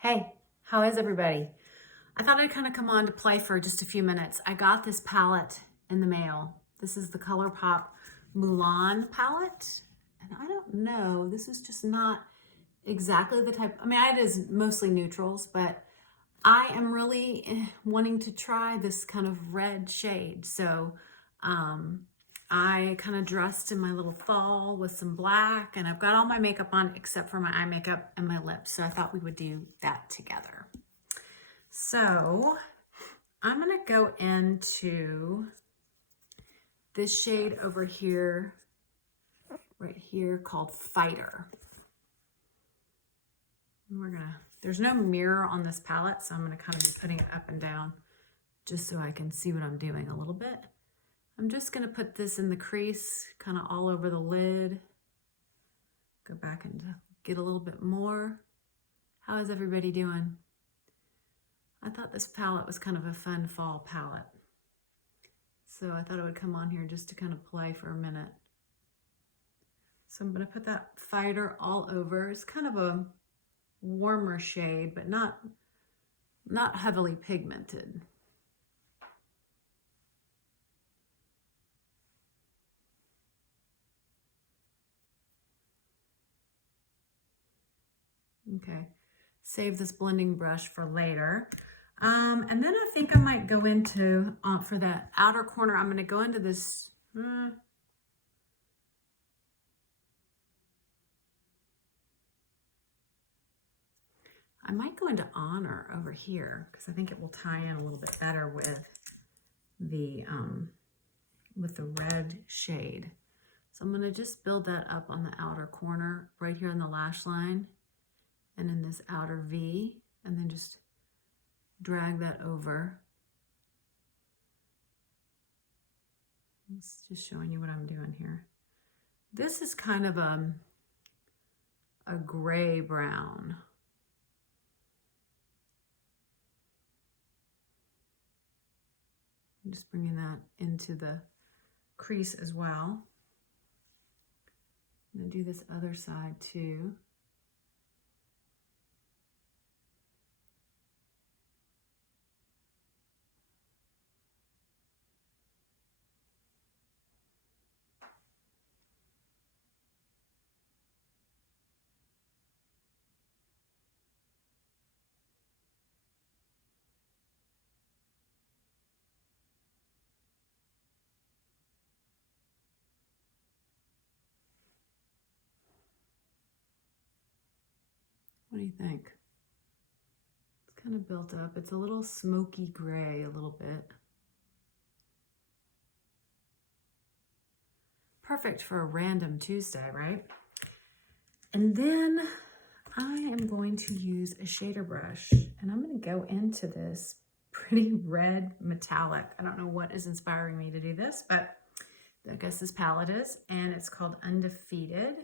Hey, how is everybody? I thought I'd kind of come on to play for just a few minutes. I got this palette in the mail. This is the Colourpop Mulan palette. And I don't know, this is just not exactly the type. I mean, it is mostly neutrals, but I am really wanting to try this kind of red shade. So I kind of dressed in my little fall with some black, and I've got all my makeup on except for my eye makeup and my lips. So I thought we would do that together. So I'm going to go into this shade over here, right here, called Fighter. And there's no mirror on this palette, so I'm going to kind of be putting it up and down just so I can see what I'm doing a little bit. I'm just going to put this in the crease, kind of all over the lid. Go back and get a little bit more. How is everybody doing? I thought this palette was kind of a fun fall palette. So I thought I would come on here just to kind of play for a minute. So I'm going to put that Fighter all over. It's kind of a warmer shade, but not heavily pigmented. Okay, save this blending brush for later. And then I think I might go into, for the outer corner, I'm going to go into this, I might go into Honor over here because I think it will tie in a little bit better with the red shade. So I'm going to just build that up on the outer corner right here in the lash line and in this outer V, and then just drag that over. It's just showing you what I'm doing here. This is kind of a gray brown. I'm just bringing that into the crease as well. I'm going to do this other side too. What do you think? It's kind of built up. It's a little smoky gray, a little bit. Perfect for a random Tuesday, right? And then I am going to use a shader brush, and I'm going to go into this pretty red metallic. I don't know what is inspiring me to do this, but I guess this palette is, and it's called Undefeated.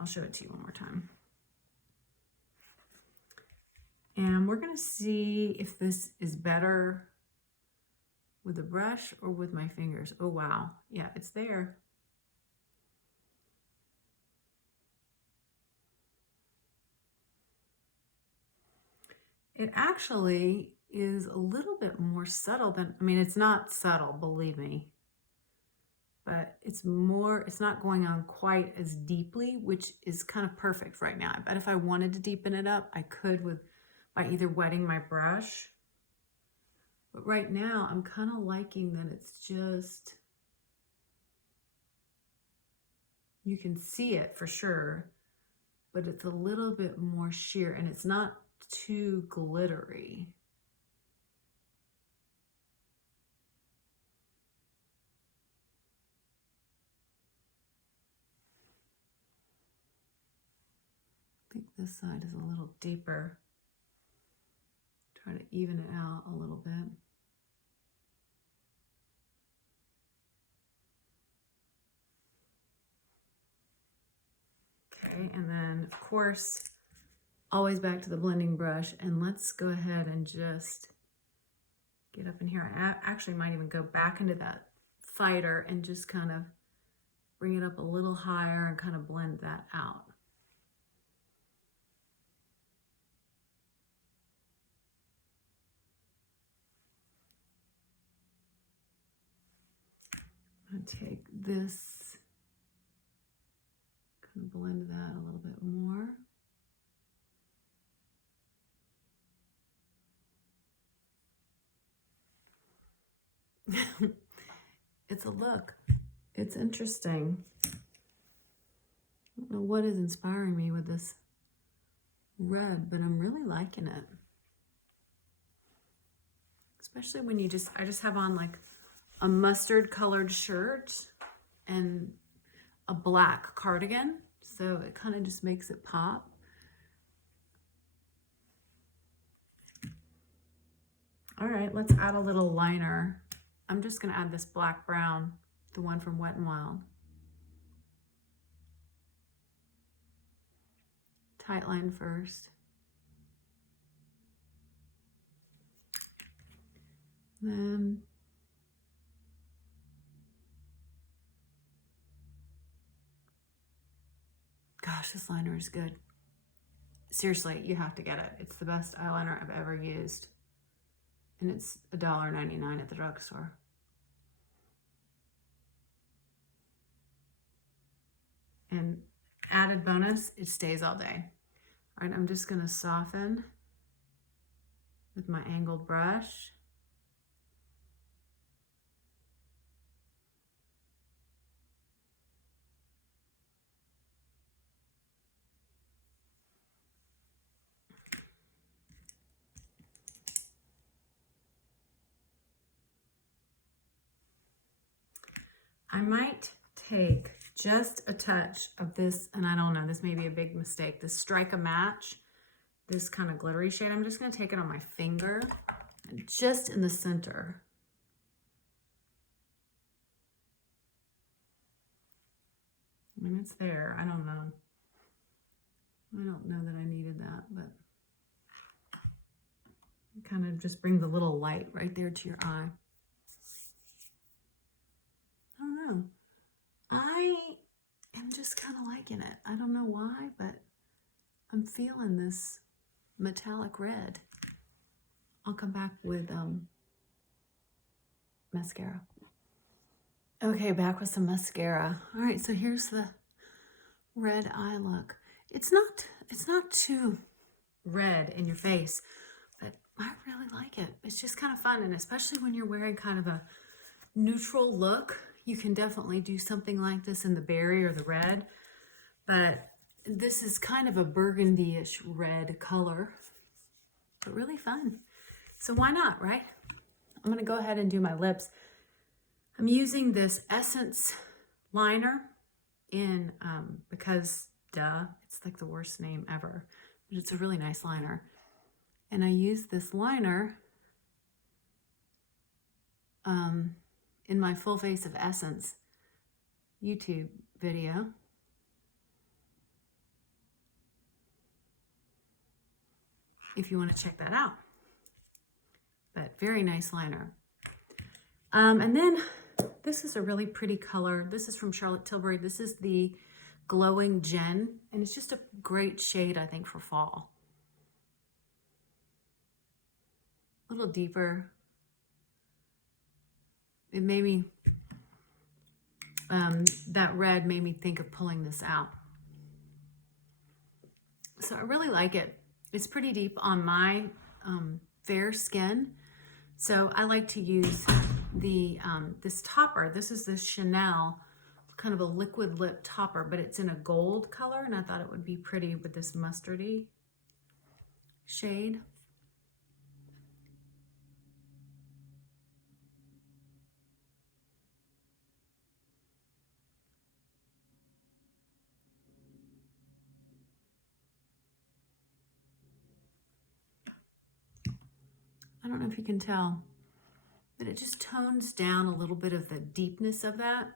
I'll show it to you one more time. And we're going to see if this is better with the brush or with my fingers. Oh, wow. Yeah, it's there. It actually is a little bit more subtle than, I mean, it's not subtle, believe me, but it's not going on quite as deeply, which is kind of perfect right now. But if I wanted to deepen it up, I could by either wetting my brush. But right now, I'm kind of liking that it's just, you can see it for sure, but it's a little bit more sheer and it's not too glittery. I think this side is a little deeper. Try to even it out a little bit. Okay, and then of course, always back to the blending brush, and let's go ahead and just get up in here. I actually might even go back into that Fighter and just kind of bring it up a little higher and kind of blend that out. going to take this, kind of blend that a little bit more. It's a look. It's interesting. I don't know what is inspiring me with this red, but I'm really liking it. Especially when I just have on like a mustard colored shirt and a black cardigan. So it kind of just makes it pop. All right, let's add a little liner. I'm just gonna add this black brown, the one from Wet n Wild. Tight line first. Then gosh, this liner is good. Seriously, you have to get it. It's the best eyeliner I've ever used. And it's $1.99 at the drugstore. And added bonus, it stays all day. All right, I'm just gonna soften with my angled brush. I might take just a touch of this, and I don't know, this may be a big mistake, this Strike a Match, this kind of glittery shade. I'm just gonna take it on my finger, just in the center. I mean, it's there, I don't know. I don't know that I needed that, but kind of just brings a little light right there to your eye. I don't know. I am just kind of liking it. I don't know why, but I'm feeling this metallic red. I'll come back with mascara. Okay, back with some mascara. All right, so here's the red eye look. It's not too red in your face, but I really like it. It's just kind of fun, and especially when you're wearing kind of a neutral look, you can definitely do something like this in the berry or the red, but this is kind of a burgundy-ish red color, but really fun. So why not, right? I'm gonna go ahead and do my lips. I'm using this Essence liner in, because duh, it's like the worst name ever, but it's a really nice liner. And I use this liner in my Full Face of Essence YouTube video. If you want to check that out. But very nice liner. And then this is a really pretty color. This is from Charlotte Tilbury. This is the Glowing Gen, and it's just a great shade, I think, for fall. A little deeper. It made me, that red made me think of pulling this out. So I really like it. It's pretty deep on my fair skin. So I like to use the this topper. This is the Chanel, kind of a liquid lip topper, but it's in a gold color, and I thought it would be pretty with this mustardy shade. I don't know if you can tell, but it just tones down a little bit of the deepness of that.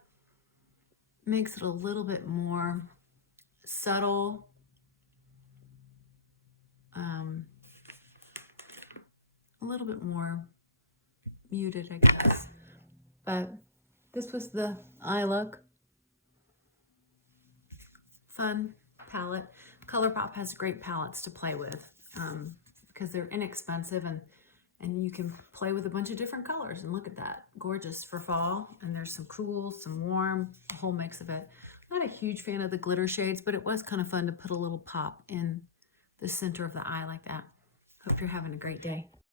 Makes it a little bit more subtle. A little bit more muted, I guess. But this was the eye look. Fun palette. Colourpop has great palettes to play with because they're inexpensive and And you can play with a bunch of different colors, and look at that, gorgeous for fall. And there's some cool, some warm, a whole mix of it. Not a huge fan of the glitter shades, but it was kind of fun to put a little pop in the center of the eye like that. Hope you're having a great day.